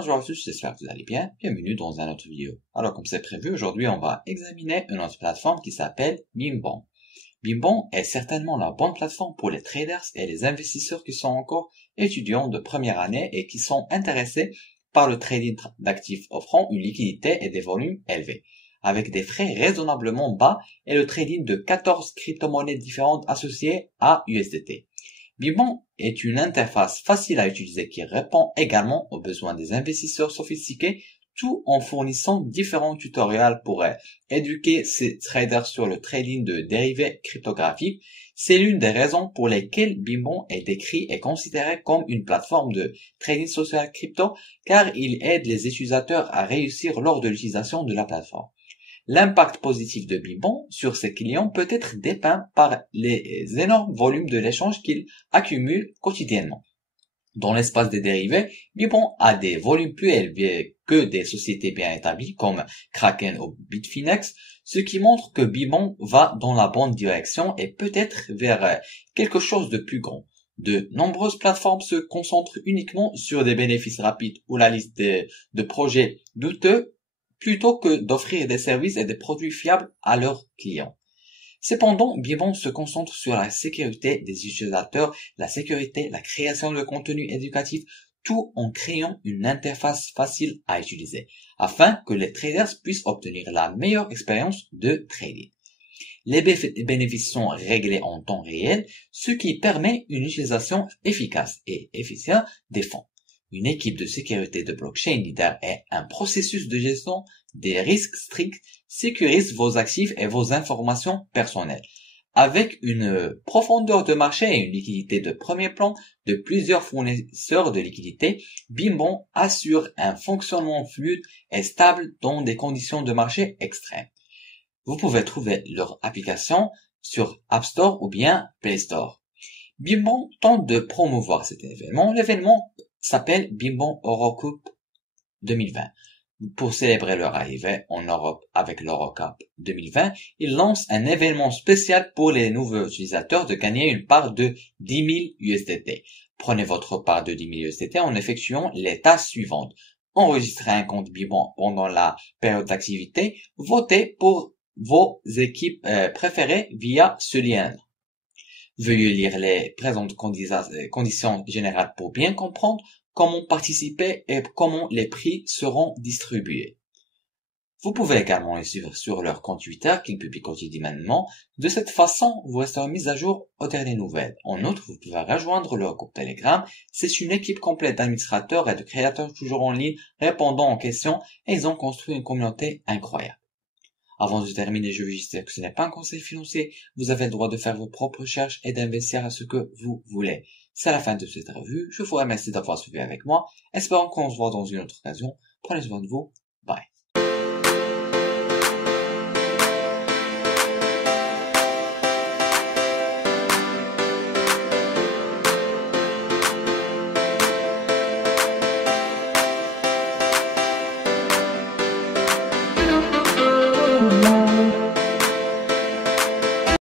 Bonjour à tous, j'espère que vous allez bien. Bienvenue dans une autre vidéo. Alors comme c'est prévu, aujourd'hui on va examiner une autre plateforme qui s'appelle Bimbon. Bimbon est certainement la bonne plateforme pour les traders et les investisseurs qui sont encore étudiants de première année et qui sont intéressés par le trading d'actifs offrant une liquidité et des volumes élevés, avec des frais raisonnablement bas et le trading de 14 crypto-monnaies différentes associées à USDT. Bimbon est une interface facile à utiliser qui répond également aux besoins des investisseurs sophistiqués, tout en fournissant différents tutoriels pour éduquer ces traders sur le trading de dérivés cryptographiques. C'est l'une des raisons pour lesquelles Bimbon est décrit et considéré comme une plateforme de trading social crypto, car il aide les utilisateurs à réussir lors de l'utilisation de la plateforme. L'impact positif de Bimbon sur ses clients peut être dépeint par les énormes volumes de l'échange qu'il accumule quotidiennement. Dans l'espace des dérivés, Bimbon a des volumes plus élevés que des sociétés bien établies comme Kraken ou Bitfinex, ce qui montre que Bimbon va dans la bonne direction et peut-être vers quelque chose de plus grand. De nombreuses plateformes se concentrent uniquement sur des bénéfices rapides ou la liste de projets douteux, plutôt que d'offrir des services et des produits fiables à leurs clients. Cependant, Bimbon se concentre sur la sécurité des utilisateurs, la sécurité, la création de contenu éducatif, tout en créant une interface facile à utiliser, afin que les traders puissent obtenir la meilleure expérience de trading. Les bénéfices sont réglés en temps réel, ce qui permet une utilisation efficace et efficiente des fonds. Une équipe de sécurité de blockchain leader et un processus de gestion des risques stricts sécurisent vos actifs et vos informations personnelles. Avec une profondeur de marché et une liquidité de premier plan de plusieurs fournisseurs de liquidités, Bimbon assure un fonctionnement fluide et stable dans des conditions de marché extrêmes. Vous pouvez trouver leur application sur App Store ou bien Play Store. Bimbon tente de promouvoir cet événement. L'événement s'appelle Bimbon Eurocup 2020. Pour célébrer leur arrivée en Europe avec l'Eurocup 2020, ils lancent un événement spécial pour les nouveaux utilisateurs de gagner une part de 10 000 USDT. Prenez votre part de 10 000 USDT en effectuant les tâches suivantes. Enregistrez un compte Bimbon pendant la période d'activité. Votez pour vos équipes préférées via ce lien. Veuillez lire les présentes conditions générales pour bien comprendre comment participer et comment les prix seront distribués. Vous pouvez également les suivre sur leur compte Twitter qu'ils publient quotidiennement. De cette façon, vous resterez mis à jour aux dernières nouvelles. En outre, vous pouvez rejoindre leur groupe Telegram. C'est une équipe complète d'administrateurs et de créateurs toujours en ligne répondant aux questions et ils ont construit une communauté incroyable. Avant de terminer, je veux juste dire que ce n'est pas un conseil financier. Vous avez le droit de faire vos propres recherches et d'investir à ce que vous voulez. C'est la fin de cette revue. Je vous remercie d'avoir suivi avec moi. Espérons qu'on se voit dans une autre occasion. Prenez soin de vous.